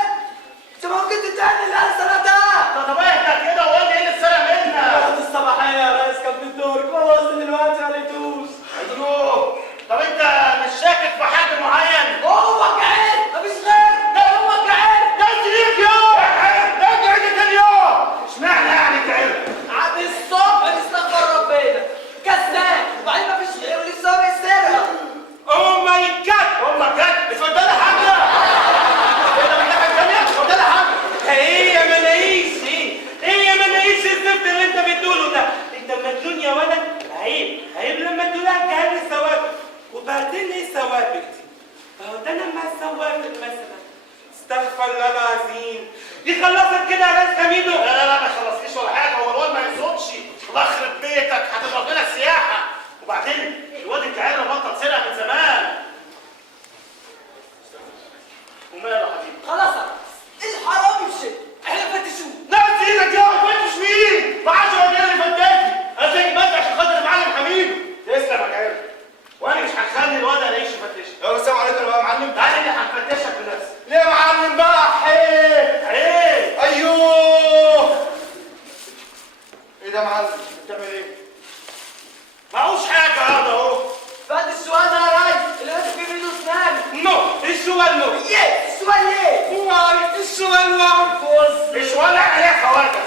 انت ممكن تتهني اللي انا سرقتها! طب اهدى كده وقول لي ايه اللي اتسرق منك؟ واخد الصباحية يا ريس كان في الدور وصل دلوقتي ما لقيتوش. ايوه. طب انت مش شاكك في حد معين؟ هو كعين مفيش غير ده هو كعين. ده انت ليك يوم! ارجع لي تاني يوم! اشمعنى يعني تعبت؟ عاد الصبح نستغفر ربنا كذاب وبعدين مفيش غيره اللي سابق السرقة. او ماي جاد! او ماي جاد! اتفضل يا حاجه! ايه ده من الناحيه الثانيه؟ اتفضل يا حاجه! ايه يا مناقيس ايه؟ ايه يا مناقيس الزفت اللي انت بتقوله ده؟ انت مجنون يا ولد؟ عيب لما تقول لها جهاز الثوابت. وبعدين ايه الثوابت دي؟ اهو ده انا مع الثوابت مثلا. استغفر الله العظيم. دي خلصت كده يا ريس حميدو؟ لا ما خلصتيش ولا حاجه. هو الواد ما يقصدش. الله يخرب بيتك هتبقى لنا السياحه. وبعدين الواد الجعان بطل سرقه من زمان. وماله يا حبيبي؟ خلاص الحرامي مشي احنا فتشوه. نفس ايدك يا فتش مين؟ ما عادش الراجل اللي فتشني. انا جاي بس عشان خاطر المعلم حميدو. تسلم يا جعان. وانا مش هخلي الواد الاقيش يفتشني. السلام عليكم يا معلم. تعالى اللي هنفتشك بنفسي. ليه يا معلم بقى حيه؟ ايه؟ ايوه. ايه ده يا معلم؟ بتعمل ايه؟ معهوش حاجه هذا اهو. فات السؤال ده يا ريس اللي ماسك فيه منه اسنان. نو السؤال نو. ايه السؤال ليه؟ واي السؤال واي. السؤال عليه خواجه.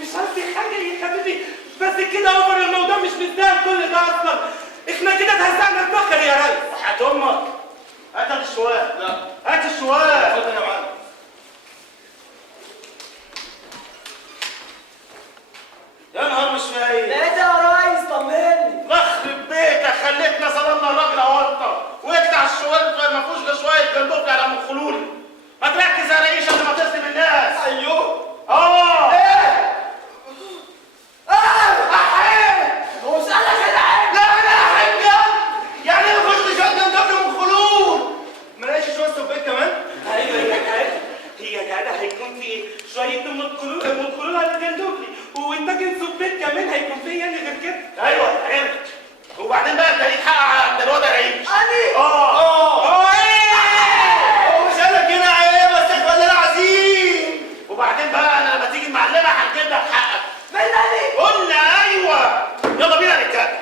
مش قصدي حاجه يا حبيبي. بس كده اوفر الموضوع مش مستاهل كل ده اصلا. احنا كده اتهزقنا بكر يا ريس. وحياة امك. هات السؤال. لا. هات السؤال. اتفضل يا معلم. يا نهار مش فايق. لقيت يا ريس طمني. يخرب بيتك خليتنا صدمنا الراجل اورطه ويطلع الشوال ما فيهوش غير شويه جندوفلي على ام خلولي. ما تركز على ايش قبل ما تسلم الناس. ايوه. ايه؟ هو سألك كده عيب؟ لا انا احب يعني انا كنت شويه جندوفلي ام خلول. ما لقيتش شويه سبيت كمان؟ ايوه يا جدع. هي جدع هيكون في شويه ام خلول على الجندوفلي وانت كان سبيت كمان هيكون في يعني غير كده. ايوه عرفت. وبعدين بقى انت ليك حق عند الواد رئيس. أني؟ ايه؟ هو مش قالك كده عيب استغفر الله العظيم. وبعدين بقى انا لما تيجي المعلمه هنجيب لك حقك. من أني؟ قلنا ايوه. يلا بينا نتكلم.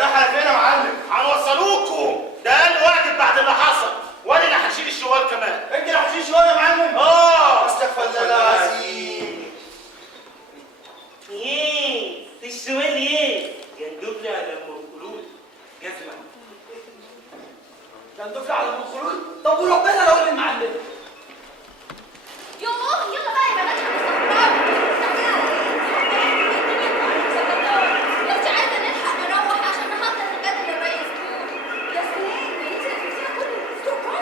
راح على فين يا معلم؟ هنوصلوكوا. ده اقل واجب بعد اللي حصل. وانا اللي هشيل الشوال كمان. انت اللي هتشيل شويه يا معلم؟ استغفر الله العظيم. ايه؟ الشوال ايه؟ جندوفلي على ام خلود. جزمه. كان دفع على ام خلود؟ طب وربنا لو اللي معلم. يلا بقى يا بنات هنستغرب. انت عايزه نلحق نروح عشان نحضر الغدا للرئيس نور. يا سلام انت هتنسيها كل السكر.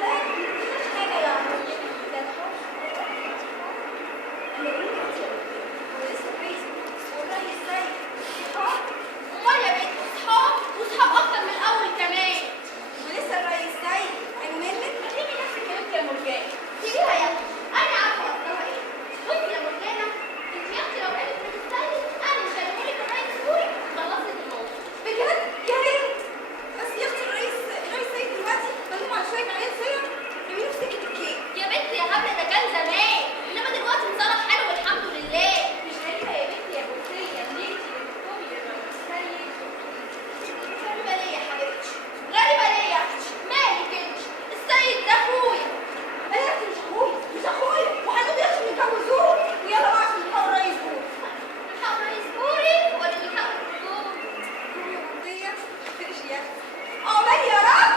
لا مفيش حاجه يا عمي. ده الحب. انا ايه ولسه الرئيس والرئيس زي صحاب. امال يا بنت صحاب وصحاب اكتر من الاول كمان. ولسه الرئيس زي هيملك. تجيبي نفسك يا بنت يا مرجان. سيبيها يا اختي. انا عارفه اصلها ايه. بصي يا مرجانه انت يا اختي لو عرفت تستاهلي انا مش هجيبهولك الرئيس سوري خلصت الموضوع. بجد يا ريت. بس يا اختي الرئيس سيد دلوقتي ملموم على شويه عيال صيع يمينوا في سكه الكيك. يا بنتي يا هبله ده كان زمان انما دلوقتي انصرف حلو والحمد لله. مش غريبه يا بنتي يا بنتيه ان انت بتكتبي للرئيس سيد. غريبه ليه يا حبيبتي؟ غريبه ليه يا اختي؟ مالك انت؟ السيد ده اخويا. انا يا اختي مش اخويا وهنقول يا اختي نتجوزوه ويلا بقى عشان نلحق الرئيس بوري. نلحق الرئيس بوري ولا نلحق الدكتور؟ بوري ومنطيه تقش يا اختي. عقبال يا رب.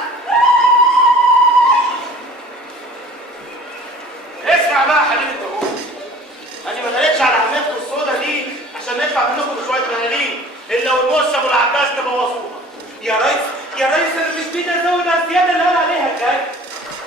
اسمع بقى يا حبيبي الطابور. انا ما دارتش على عمتكم السودا دي عشان ندفع منكم شويه ملالين الا والموسى ابو العباس تبوظوها. يا ريس انا مش بدي ازود على الزياده اللي قال عليها كده.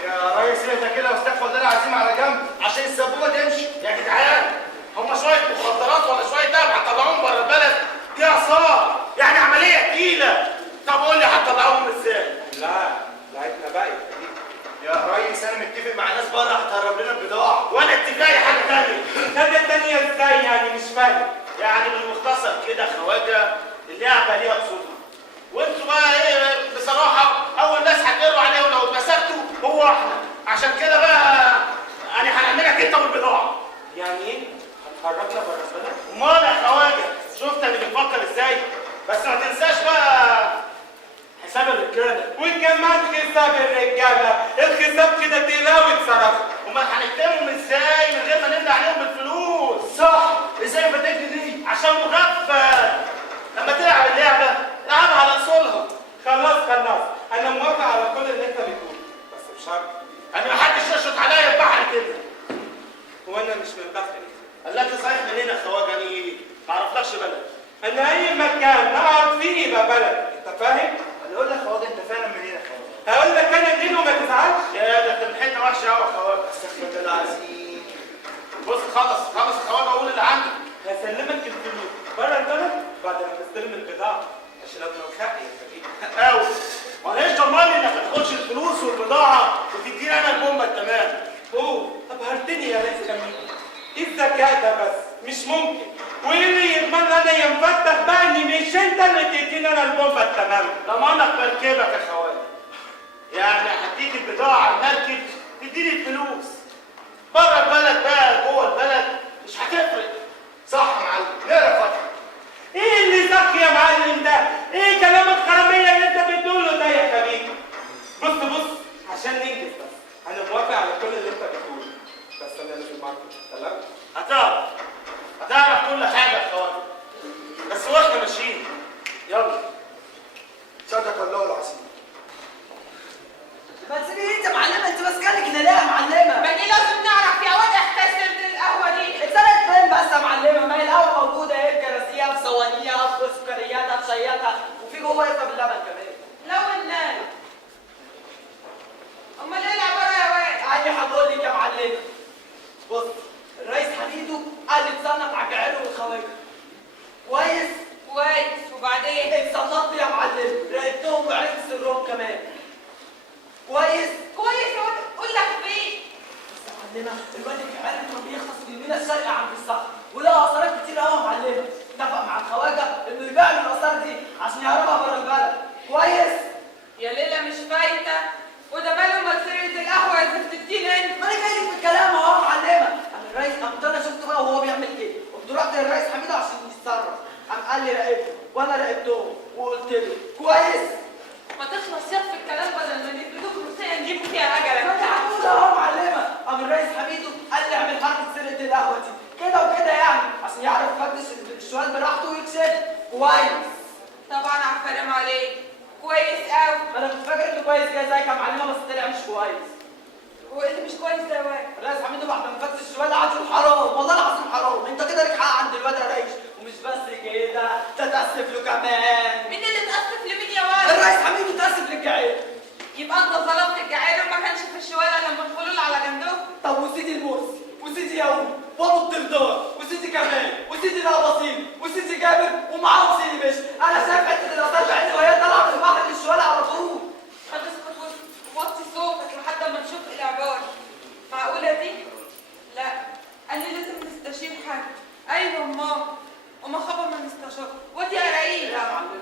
يا ريس اهدى كده واستغفر الله العظيم على جنب عشان السبوبه تمشي. يا جدعان هم شويه مخدرات ولا شويه دهب هتطلعوهم بره البلد؟ دي اثار يعني عمليه تقيله. طب قول لي هتطلعوهم ازاي؟ لا بتاعتنا بقى يا ريس انا متفق مع ناس خواجه اللعبه ليها اصولها، وانتوا بقى ايه بصراحه اول ناس هتقروا عليه ولو اتمسكتوا هو احنا، عشان كده بقى يعني هنعملك انت والبضاعه. يعني ايه؟ هتخرجنا بره البلد؟ امال يا خواجه شفت اللي بيفكر ازاي؟ بس ما تنساش بقى حساب الرجاله. وكمان حساب الرجاله، الحساب كده تلاوي اتصرف. امال هنكتبهم ازاي من غير ما نمنع عليهم بالفلوس؟ صح، ازاي فاتتني دي؟ عشان مغفل. لما تلعب اللعبه العبها على اصولها. خلاص انا موافق على كل اللي انت بتقوله، بس بشرط انا ما حدش يشرط عليا البحر كده. هو انا مش من بحري. قال لك صحيح منين يا خواجه؟ انا ما اعرفلكش بلد. انا اي مكان نقعد فيه يبقى بلد، انت فاهم؟ انا اقول لك خواجه انت فعلا منين يا خواجه؟ هقول لك انا منين وما تزعلش. يا ده انت من حته وحشه قوي يا خواجه. استغفر الله العظيم. بص خلص يا خواجه وقول اللي عندك. هسلمك الفلوس بره البلد بعد ما تستلم البضاعه عشان ابقى خاقي يا فريد. قوي. وانا ضمان انك ما تاخدش الفلوس والبضاعه وتديني انا البومه التمام. اوه ابهرتني يا ريس كمين. ايه الذكاء ده بس؟ مش ممكن. وايه اللي يضمن انا يا مفتح بقى ان مش انت اللي تديني انا البومبه التمام؟ ضمانك مركبك يا خواجه. يعني هديك البضاعه على المركب تديني الفلوس. بره البلد بقى جوه البلد مش هتفرق. صح يا معلم؟ نقرا فتحه. ايه اللي ذكي يا معلم ده؟ ايه كلام الخرميه اللي انت بتقوله ده يا حبيبي؟ بص عشان ننجز بس انا موافق على كل اللي انت بتقوله، بس انا لازم اعرف تمام؟ هتعرف كل حاجه يا خواجه. بس واحنا ماشيين يلا. صدق الله العظيم. ما تسيبيني انت معلمه، انت ماسكالي كده ليه يا معلمه؟ ما دي لازم نعرف يا واد احتاج سيره القهوه دي. اتسرقت فين بس يا معلمه؟ ما هي القهوه موجوده اهي بكراسيها بصوانيها بسكرياتها بشياتها وفي جوه قرفه باللبن كمان. لو النار. امال ايه العباره يا واد؟ يعني هقول لك يا معلمه، بص الرئيس حميدو قال لي تصنف على الجعير والخواجه كويس؟ كويس وبعدين؟ اتصنفت يا معلم، راقبتهم وعرفت سرهم كمان كويس؟ كويس يا واد قول لك فين؟ بس يا معلمه الواد الجعير كان بيخلص في اليمين الشرقي عند الصخر ولقى اثارات كتير قوي يا معلمه، اتفق مع الخواجه انه يبيع له الاثار دي عشان يهربها بره البلد كويس؟ يا ليلى مش فايته وده ماله امال سرقه القهوه يا زفت الدين انت؟ ما انا جاي لك في الكلام اهو يا معلمه. قام الرئيس قمت انا شفته بقى وهو بيعمل كده، قمت رحت للرئيس حميد عشان يتصرف، قام قال لي راقبهم وانا راقبتهم وقلت له كويس؟ ما تخلص ياض في الكلام بدل ما نفردوك روسيا نجيبوا فيها عجله. ما انت هتقول اهو يا معلمه. قام الرئيس حميدو قال لي اعمل حركه سرقه القهوه دي كده وكده يعني عشان يعرف يفتش الشوال براحته ويكسب كويس. طبعا عفارم عليك كويس قوي. ما انا كنت فاكر انه كويس كده زيك يا معلمه بس طلع مش كويس. هو ايه اللي مش كويس ده يا واد؟ الرئيس حميدو بعد ما فتش الشوال قعد يقول حرام والله العظيم حرام، انت كده لك حق عند الواد يا ريس، ومش بس كده تتاسف له كمان. مين اللي اتأسف لمين يا واد؟ الرئيس حميدو تاسف للجعير. يبقى انت ظلمت الجعير وما كانش في الشوالة لما الفلول على جنبهم. طب وسيدي المرسي وسيدي يوم وابو الدردار وسيدي كمال وسيدي الاباطيل وسيدي جابر ومعاهم سيدي باشا، انا شايف حته الاثار بعيني وهي طالعه من البحر للشوالة على طول. هتسكت وطي صوتك لحد ما نشوف العبارة. معقولة دي؟ لا أنا لازم نستشير حد. أيوة ماما وما خبر ما نستشار. ودي يا رئيس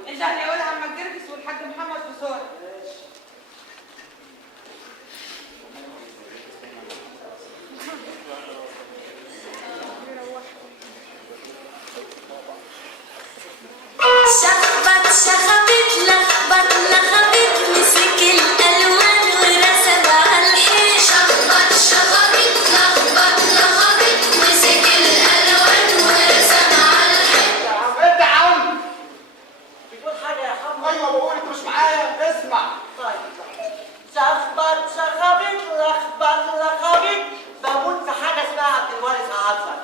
انت هنقول عمك جرجس والحاج محمد بصار. شخبط شخبط لخبط لخبط مسك الألوان ورسم على الحيط. شخبط شخبط لخبط لخبط مسك الألوان ورسم على الحيط. انت يا عم بتقول حاجه يا حمو؟ ايوه بقول انت مش معايا اسمع. طيب شخبط شخبط لخبط لخبط بموت في حاجه اسمها عبد الوارث عطا.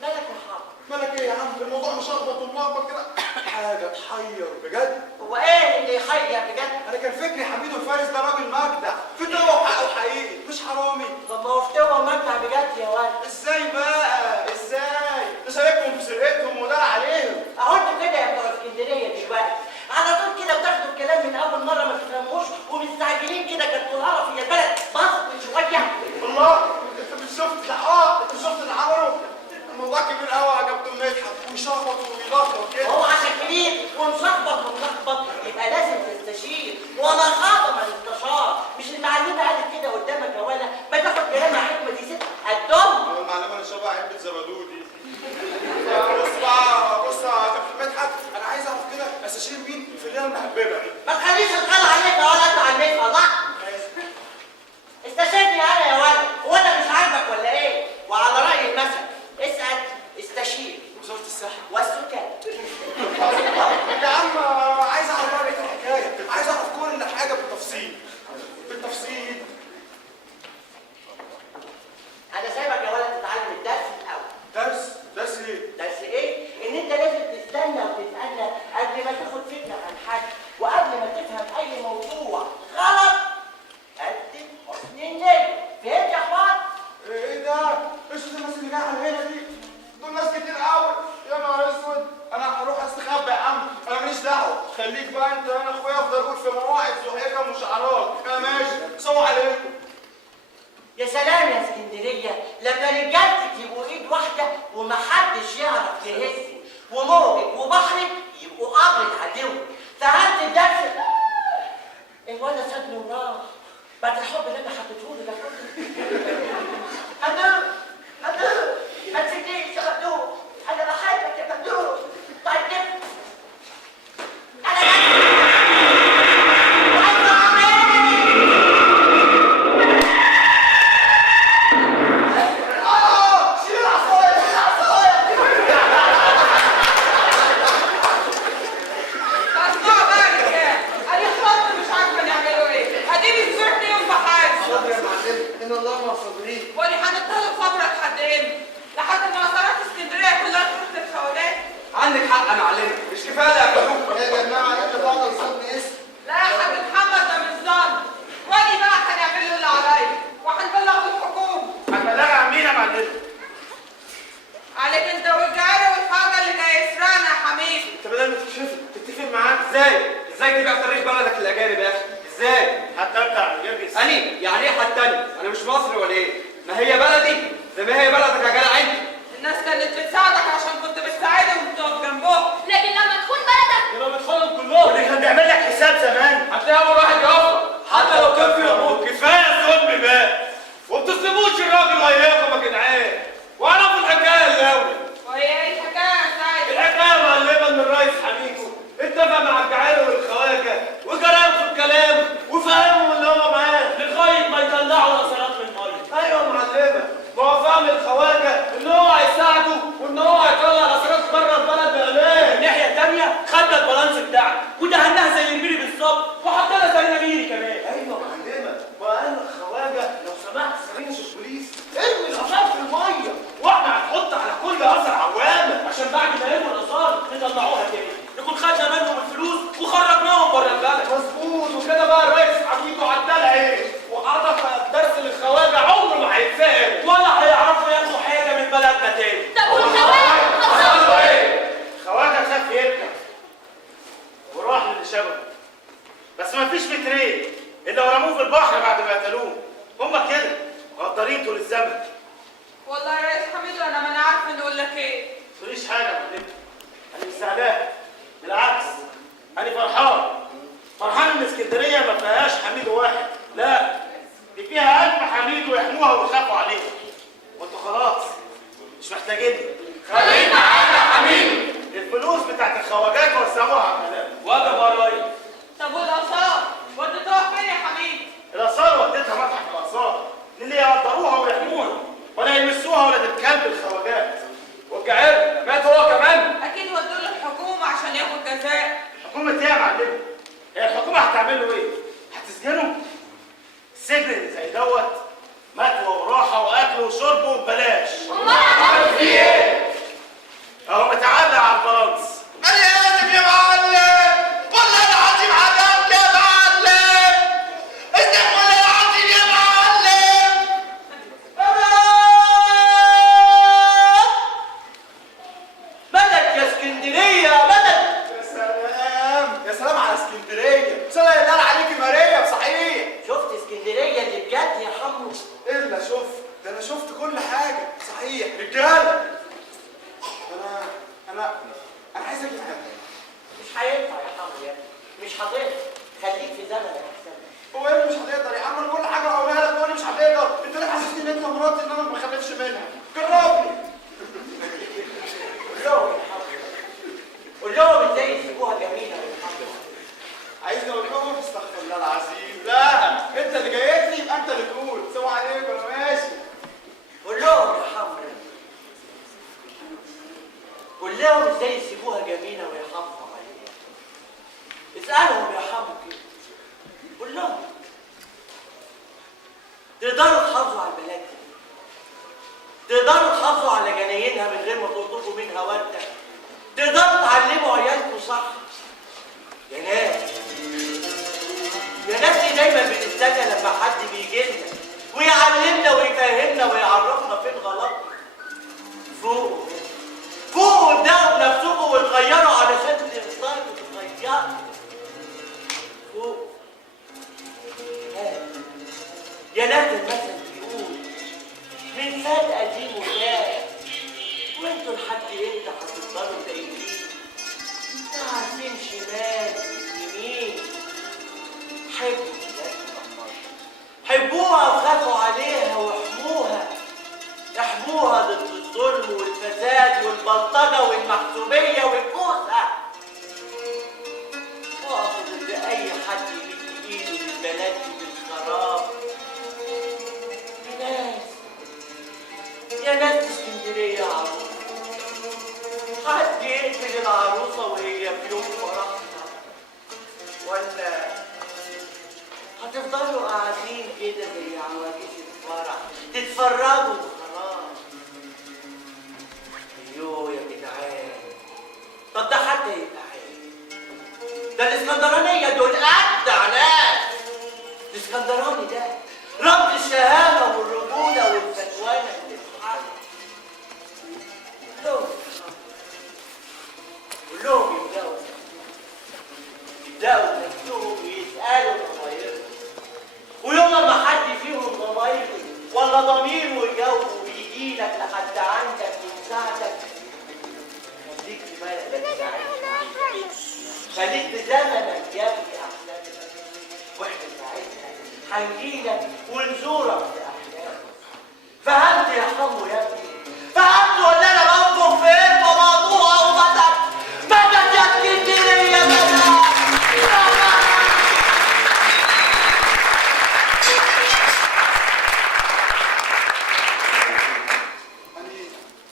مالك يا حمو؟ مالك ايه يا عم؟ الموضوع مشخبط وملخبط كده حاجه تحير بجد. هو ايه اللي يحير بجد؟ انا كان فكري حميد الفارس ده راجل مجدع فتوه وحقه حقيقي مش حرامي. طب ما هو فتوى ومجدع بجد يا ولد. ازاي بقى؟ ازاي؟ ده شاركهم في سرقتهم ودار عليهم. اهو انتوا كده يا بتوع اسكندريه دلوقتي على طول كده بتاخدوا الكلام من اول مره ما تفهموش ومستعجلين كده كانتوا القرف هي البلد باظت من شويه. والله انت مش شفت ده انت شفت اللي عمله؟ الموضوع كبير سلام عليكم. يا سلام يا اسكندريه لما رجالتك يبقوا ايد واحده ومحدش يعرف يهزك وموجك وبحرك يبقوا قبر العدو. فهمت الدرس؟ الولد سابني وراح بعد الحب اللي انا حبيته له ده كله. ممدوح ما تسيبنيش يا ممدوح، انا بحبك يا ممدوح. طيب كده اسمعوا بقى يا رجال، ادي خط مش عارفه نعمله ايه، اديني صبحت يوم بحال. صبر يا معلم، ان الله مع الصابرين. ودي هنضطر صبر لحد امتى؟ لحد ما صارت اسكندريه كلها تروح للخواجات. عندك حق يا معلمه، مش كفايه يا كلوب. يا جماعه انت فعلا صدق اسم. لا يا حاج محمد ده مش ظن. ودي بقى هنعمل له اللي عليا وهنبلغ الحكومه. هتبلغ عن مين يا معلم؟ عليك انت والجعير والحاجه اللي جاي يسرقنا يا حميد. انت بدل ما تتفق معاك ازاي تبيع تاريخ بلدك للاجانب يا اخي؟ ازاي؟ حتى ابدع الجرجس. اني يعني ايه حتى انا مش مصري ولا ايه؟ ما هي بلدي زي ما هي بلدك يا جدع انت. الناس كانت بتساعدك عشان كنت بتساعدهم وبتقف جنبهم. لكن لما تكون بلدك يبقى بتخونهم كلهم. واللي كان بيعمل لك حساب زمان هتلاقي اول واحد يقف حتى لو كان في ابوك. كفايه ظلم بقى. وما بتسلموش الراجل وياكم يا جدعان. واعرفوا الحكايه الاول. وهي ايه الحكايه يا سعيد؟ الحكايه معلمه ان الرئيس حميدو اتفق مع الجعير والخواجه وجرام في الكلام وفهمهم اللي هو معاه لغايه ما يطلعوا نصرات من الميه. ايوه يا معلمه، ما هو فاهم الخواجه ان هو هيساعده وان هو هيطلع نصرات بره البلد بامان. الناحيه الثانيه خدنا البالانس بتاعنا ودهناها زي الميري بالظبط وحطينا زي الميري كمان. ايوه يا معلمه، وقال الخواجه لو سمحت سرينش البوليس ارمي الاثار في الميه واحنا هنحط على كل اثر عوامه عشان بعد ما يرموا الاثار نطلعوها تاني نكون خدنا منهم الفلوس وخرجناهم بره البلد. مظبوط. وكده بقى الرئيس حميدو عدلها ايه وعرف الدرس للخواجه عمره ما هيتفهم ولا هيعرفوا ياخدوا حاجه من بلدنا تاني. طب والخواجه؟ حصل ايه؟ الخواجه خاف يركب وراح للي شبهه بس ما فيش مترين الا ورموه في البحر بعد ما قتلوه. هما كده مقدرين طول الزمن. والله يا ريس حميدو انا ما انا عارفه نقول لك ايه. ما تقوليش حاجه يا معلم، انا مش زعلان بالعكس انا فرحان ان اسكندريه ما فيهاش حميدو واحد، لا دي فيها 1000 حميدو يحموها ويخافوا عليها. وانتوا خلاص مش محتاجيني. خليك معانا يا حميد. الفلوس بتاعت الخواجات وزعوها على البلد. واجب يا ريس. طب والاثار وديتوها فين يا حميد؟ الاثار وديتها متحف الاثار للي يقدروها ويحموها ولا يلمسوها ولا الكلب الخواجات. والجعير مات هو كمان. اكيد ودوه للحكومه عشان ياخد جزاء. حكومة ايه يا معلم؟ هي الحكومة هتعمل له ايه؟ هتسجنه؟ السجن اللي زي دوت مكوى وراحة وأكل وشرب وببلاش. امال هتعمل فيه ايه؟ أهو متعلق على البالانس. انا اسف يا معلم، والله العظيم عذابك يا معلم. استغفر الله العظيم يا معلم. مدد يا اسكندريه مدد. يا سلام على اسكندريه. صلى الله عليك ماريا بصحيح. شفت اسكندريه اللي بجد يا حمو؟ الا شفت، ده انا شفت كل حاجه صحيح. رجاله انا عايز اجي معاك. مش هينفع يا حمو يا ابني، مش هتقدر. خليك في زمنك احسن. هو ايه اللي مش هتقدر يا عم؟ كل حاجه هقولها لك تقول لي مش هتقدر. انت ليه حاسسني ان انت مراتي ان انا ما بخلفش منها؟ جربني. قول لهم ازاي يسيبوها جميله يا حمو. عايزني اقول لهم استغفر الله العظيم؟ لا، انت اللي جايت لي يبقى انت اللي تقول. سلام عليكم انا ماشي. قول لهم يا حمو، قول لهم ازاي يسيبوها جميله ويحافظوا عليها. اسالهم يا حمو كده، قول لهم تقدروا تحافظوا على البلاد دي؟ تقدروا تحافظوا على جناينها من غير ما تلطفوا منها ورده؟ تقدروا تعلموا عيالكم صح؟ يا ناس دي دايما بنستنى لما حد بيجي لنا ويعلمنا ويفهمنا ويعرفنا فين غلطنا. فوقوا وابدأوا بنفسكم وتغيروا علشان تقدروا تغيروا. فوق. يا ناس المثل بيقول من فات قديم وفات، وانتوا لحد امتى هتفضلوا تايهين؟ عارفين شمال يمين. حبوا بلادكم، حبوها وخافوا عليها واحموها، احموها ضد الظلم والفساد والبلطجه والمحسوبيه والكوسه. وقفوا ضد اي حد يمد ايده للبلد بالخراب. يا ناس اسكندريه عروسه، حد يقتل العروسه وهي في يوم فرحها؟ ولا هتفضلوا قاعدين كده زي عواجيز الفرح تتفرجوا وخلاص؟ ايوه يا جدعان، طب ده حتى يبقى عيب. ده الاسكندرانيه دول ابدع ناس. الاسكندراني ده رمز الشهامه والرجوله والفتوانه اللي بتتحرك. كلهم يبداوا نفسهم ويسالوا ضمايرهم، ويوم ما حد فيهم ضمايره ولا ضميره يجاوبه ويجي لك لحد عندك ويساعدك، خليك في بلدك تعيش، خليك في زمنك يا ابني احلامك، واحنا ساعتها هنجيلك ونزورك في احلامك. فهمت يا حمو يا ابني؟ فهمت ولا انا بنفخ في ايه موضوع وفتك؟ بدك يا اسكندريه بدك.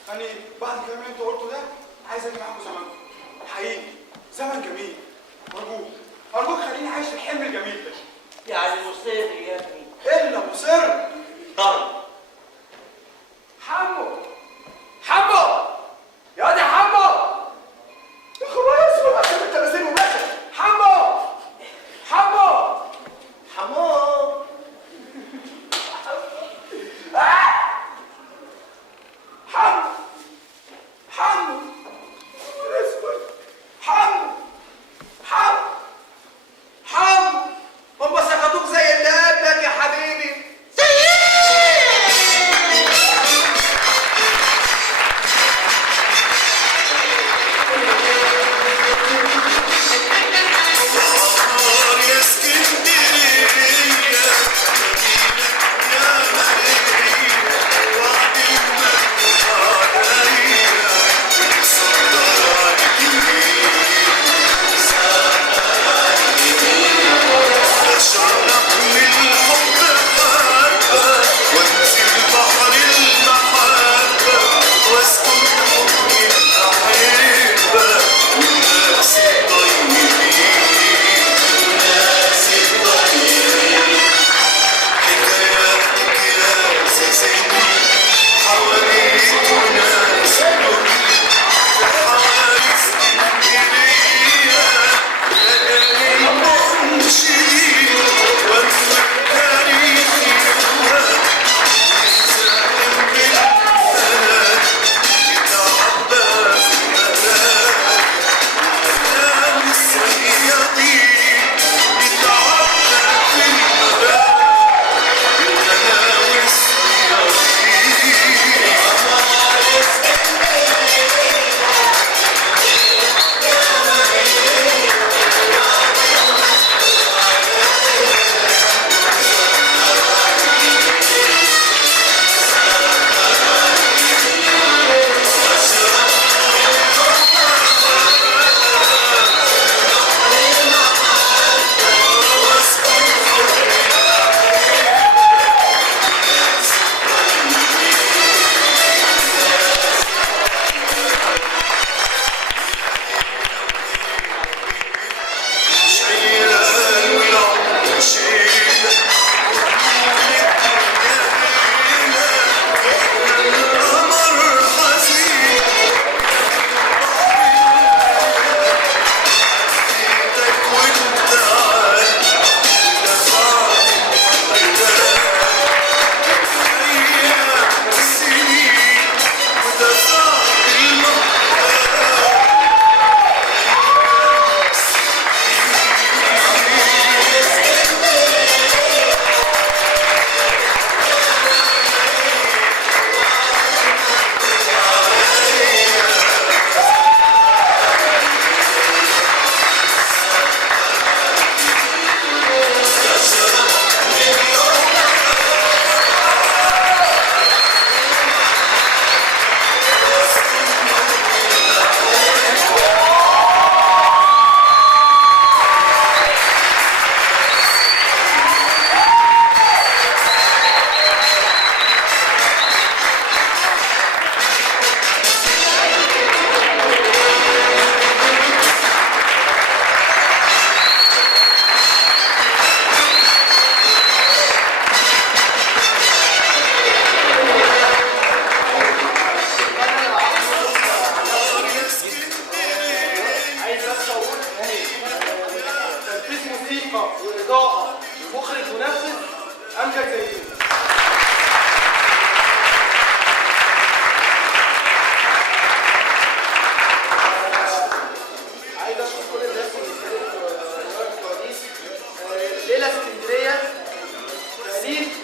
أنا بعد الكلام اللي أنت قلته ده عايز أرجع معاكم زمانكم. حقيقي زمن جميل. أرجوك خليني عايش في الحلم الجميل ده. يعني مصر يا ابني. إلا مصر. طب حمو حمو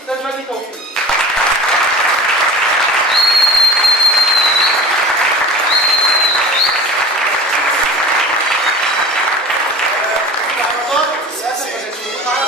استاذ مجدي توفيق. للاسف ما كانش موجود معانا